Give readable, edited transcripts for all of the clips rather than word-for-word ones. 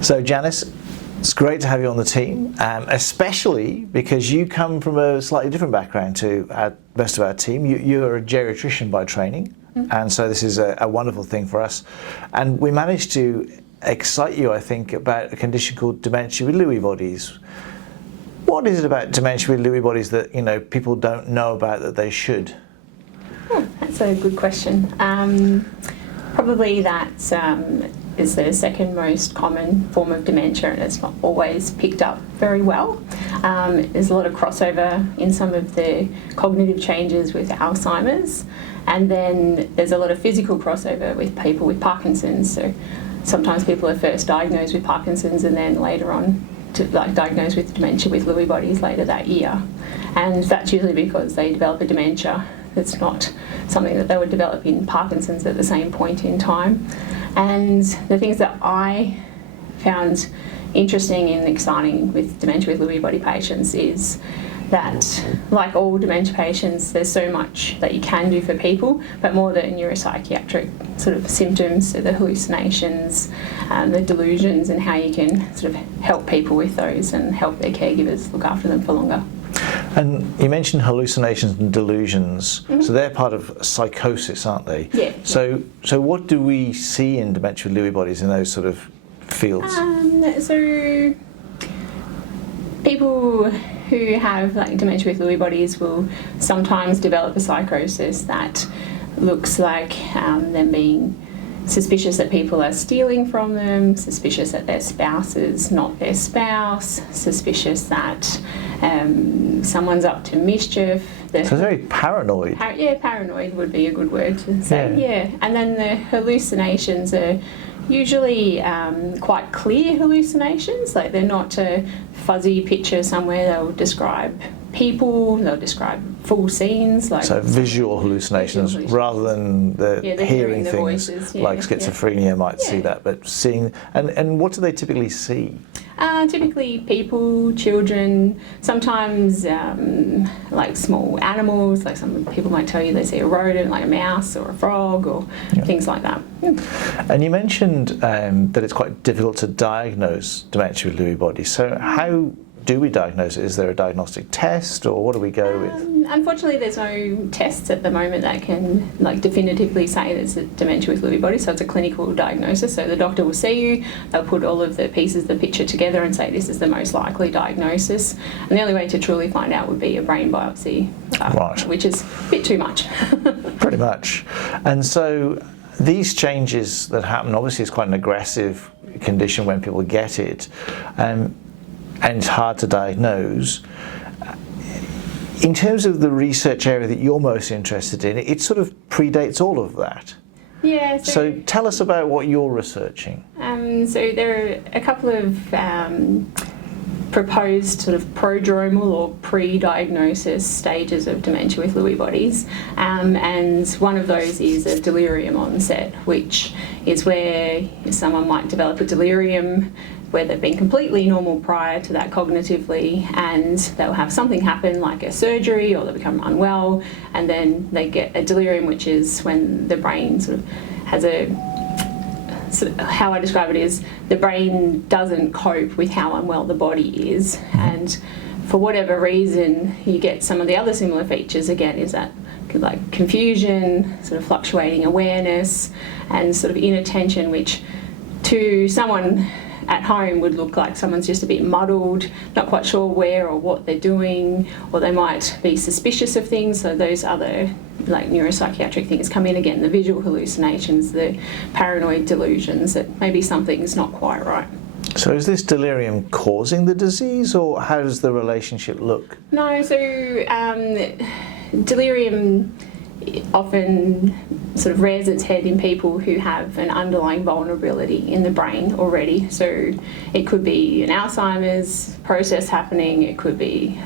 So Janice, it's great to have you on the team, especially because you come from a slightly different background to the rest of our team. You're a geriatrician by training, and so this is a wonderful thing for us. And we managed to excite you, I think, about a condition called dementia with Lewy bodies. What is it about dementia with Lewy bodies that people don't know about that they should? That's a good question. Probably that is the second most common form of dementia, and it's not always picked up very well. There's a lot of crossover in some of the cognitive changes with Alzheimer's, and then there's a lot of physical crossover with people with Parkinson's. So sometimes people are first diagnosed with Parkinson's and then later on diagnosed with dementia with Lewy bodies later that year, and that's usually because they develop a dementia. It's not something that they would develop in Parkinson's at the same point in time. And the things that I found interesting and exciting with dementia with Lewy body patients is that, like all dementia patients, there's so much that you can do for people, but more the neuropsychiatric sort of symptoms, so the hallucinations, the delusions, and how you can sort of help people with those and help their caregivers look after them for longer. And you mentioned hallucinations and delusions, so they're part of psychosis, aren't they? Yeah. So what do we see in dementia with Lewy bodies in those sort of fields? So people who have dementia with Lewy bodies will sometimes develop a psychosis that looks like them being suspicious that people are stealing from them, suspicious that their spouse is not their spouse, suspicious that someone's up to mischief. So very paranoid. Paranoid would be a good word to say. Yeah. And then the hallucinations are usually quite clear hallucinations, like they're not a fuzzy picture somewhere. They'll describe people, they'll describe full scenes. So visual hallucinations rather than the hearing the things voices, like schizophrenia might see that, but seeing, and what do they typically see? Typically people, children, sometimes like small animals, like some people might tell you they see a rodent, like a mouse or a frog or things like that. And you mentioned that it's quite difficult to diagnose dementia with Lewy bodies. So how do we diagnose it? Is there a diagnostic test, or what do we go with? Unfortunately, there's no tests at the moment that can definitively say there's a dementia with Lewy bodies, so it's a clinical diagnosis. So the doctor will see you, they'll put all of the pieces of the picture together and say this is the most likely diagnosis. And the only way to truly find out would be a brain biopsy, which is a bit too much. Pretty much. And so these changes that happen, obviously it's quite an aggressive condition when people get it. And it's hard to diagnose. In terms of the research area that you're most interested in, it sort of predates all of that. Yeah. So tell us about what you're researching. So there are a couple of proposed sort of prodromal or pre-diagnosis stages of dementia with Lewy bodies, and one of those is a delirium onset, which is where someone might develop a delirium where they've been completely normal prior to that cognitively, and they'll have something happen like a surgery or they become unwell, and then they get a delirium, which is when the brain sort of has how I describe it is the brain doesn't cope with how unwell the body is, and for whatever reason you get some of the other similar features again, is that like confusion, sort of fluctuating awareness, and sort of inattention, which to someone at home would look like someone's just a bit muddled, not quite sure where or what they're doing, or they might be suspicious of things. So those other neuropsychiatric things come in again, the visual hallucinations, the paranoid delusions, that maybe something's not quite right. So is this delirium causing the disease, or how does the relationship look? No, so delirium often sort of rears its head in people who have an underlying vulnerability in the brain already. So it could be an Alzheimer's process happening, it could be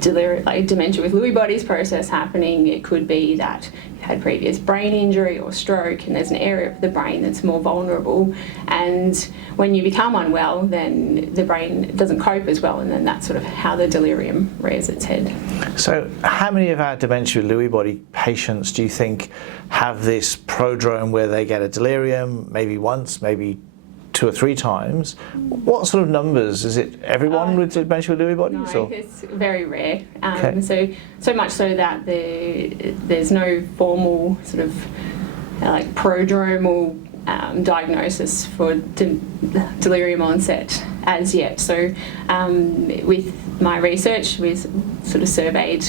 dementia with Lewy bodies process happening, it could be that you've had previous brain injury or stroke and there's an area of the brain that's more vulnerable, and when you become unwell then the brain doesn't cope as well, and then that's sort of how the delirium rears its head. So how many of our dementia with Lewy body patients do you think have this prodrome where they get a delirium maybe once, maybe 2 or 3 times. What sort of numbers? Is it everyone with dementia with Lewy bodies? No, or? it's very rare. Okay. So much so that there's no formal sort of like prodromal diagnosis for delirium onset as yet. So with my research, we sort of surveyed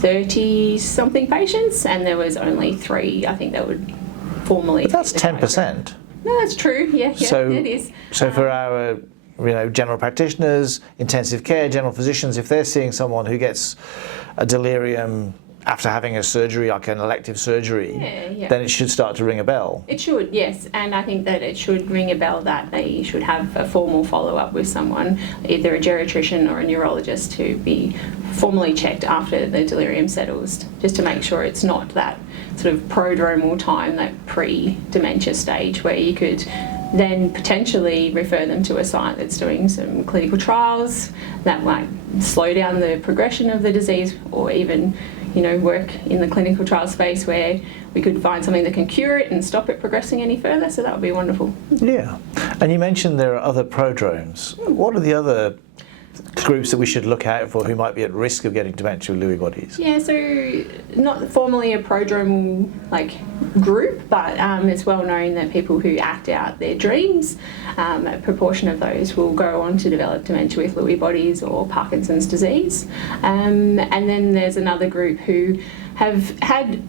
30-something patients, and there was only 3, I think, that would formally. But that's 10%. No, that's true. Yeah, So, it is. So for our general practitioners, intensive care, general physicians, if they're seeing someone who gets a delirium after having a surgery, like an elective surgery, then it should start to ring a bell. It should, yes, and I think that it should ring a bell that they should have a formal follow-up with someone, either a geriatrician or a neurologist, to be formally checked after the delirium settles, just to make sure it's not that sort of prodromal time, that pre-dementia stage, where you could then potentially refer them to a site that's doing some clinical trials that might slow down the progression of the disease, or even work in the clinical trial space where we could find something that can cure it and stop it progressing any further. So that would be wonderful. Yeah. And you mentioned there are other prodromes. What are the other groups that we should look out for who might be at risk of getting dementia with Lewy bodies? Yeah, so not formally a prodromal group, but it's well known that people who act out their dreams, a proportion of those will go on to develop dementia with Lewy bodies or Parkinson's disease. And then there's another group who have had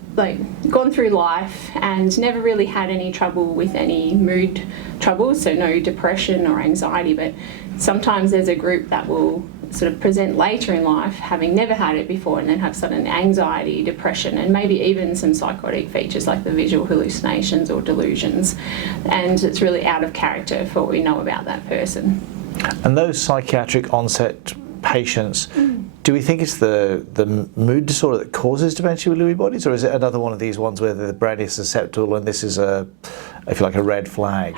gone through life and never really had any trouble with any mood troubles, so no depression or anxiety, but sometimes there's a group that will sort of present later in life having never had it before, and then have sudden anxiety, depression, and maybe even some psychotic features like the visual hallucinations or delusions, and it's really out of character for what we know about that person. And those psychiatric onset patients, do we think it's the mood disorder that causes dementia with Lewy bodies, or is it another one of these ones where the brain is susceptible and this is a red flag?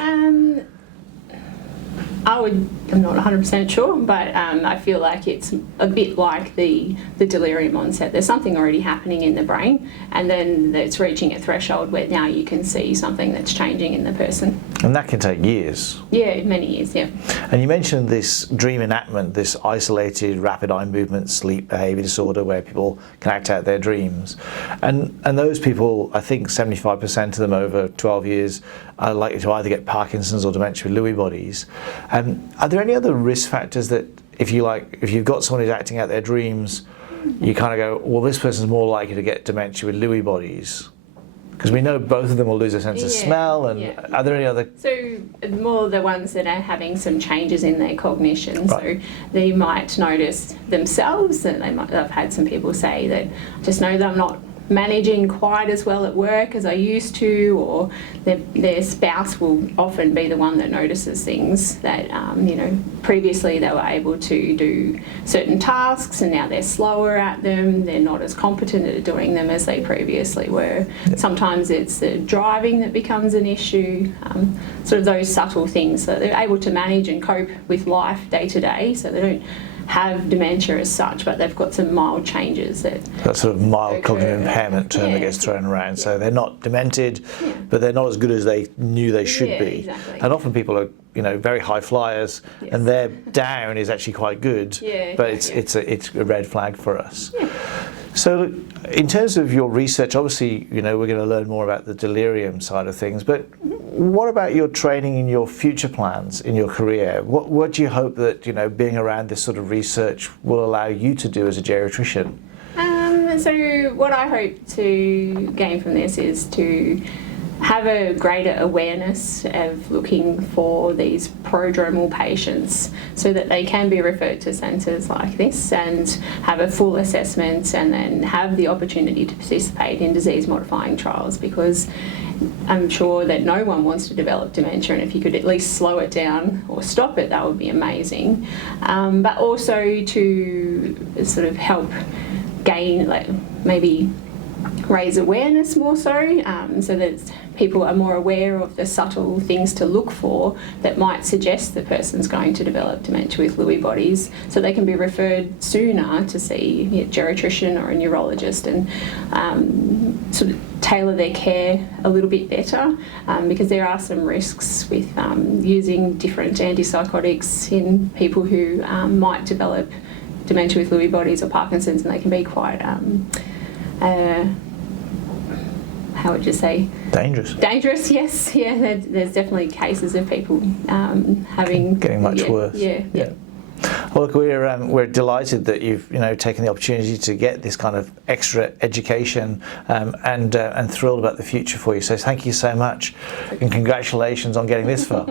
I'm not 100% sure, but I feel like it's a bit like the delirium onset. There's something already happening in the brain, and then it's reaching a threshold where now you can see something that's changing in the person. And that can take years. Yeah, many years, yeah. And you mentioned this dream enactment, this isolated rapid eye movement sleep behaviour disorder where people can act out their dreams. And those people, I think 75% of them over 12 years are likely to either get Parkinson's or dementia with Lewy bodies. Are there any other risk factors that, if you've got someone who's acting out their dreams, you kind of go, well, this person's more likely to get dementia with Lewy bodies? Because we know both of them will lose a sense of smell, and are there any other? So more the ones that are having some changes in their cognition. Right. So they might notice themselves, and I've had some people say that I just know that I'm not managing quite as well at work as I used to, or their spouse will often be the one that notices things that previously they were able to do certain tasks and now they're slower at them, they're not as competent at doing them as they previously were. Sometimes it's the driving that becomes an issue, sort of those subtle things, so they're able to manage and cope with life day to day, so they don't have dementia as such, but they've got some mild changes that sort of mild cognitive impairment term that gets thrown around. So they're not demented, but they're not as good as they knew they should be. Exactly. And often people are, very high flyers, and their down is actually quite good, but it's a red flag for us. Yeah. So in terms of your research, obviously, we're going to learn more about the delirium side of things, but what about your training and your future plans in your career? What do you hope that, being around this sort of research will allow you to do as a geriatrician? So what I hope to gain from this is to have a greater awareness of looking for these prodromal patients so that they can be referred to centres like this and have a full assessment, and then have the opportunity to participate in disease modifying trials, because I'm sure that no one wants to develop dementia, and if you could at least slow it down or stop it, that would be amazing. But also to sort of help gain, maybe raise awareness more so that people are more aware of the subtle things to look for that might suggest the person's going to develop dementia with Lewy bodies, so they can be referred sooner to see a geriatrician or a neurologist and sort of tailor their care a little bit better, because there are some risks with using different antipsychotics in people who might develop dementia with Lewy bodies or Parkinson's, and they can be quite how would you say? Dangerous. Dangerous, yes. Yeah, there's definitely cases of people getting much worse. Yeah. Well, look, we're delighted that you've taken the opportunity to get this kind of extra education, and thrilled about the future for you. So thank you so much, and congratulations on getting this far.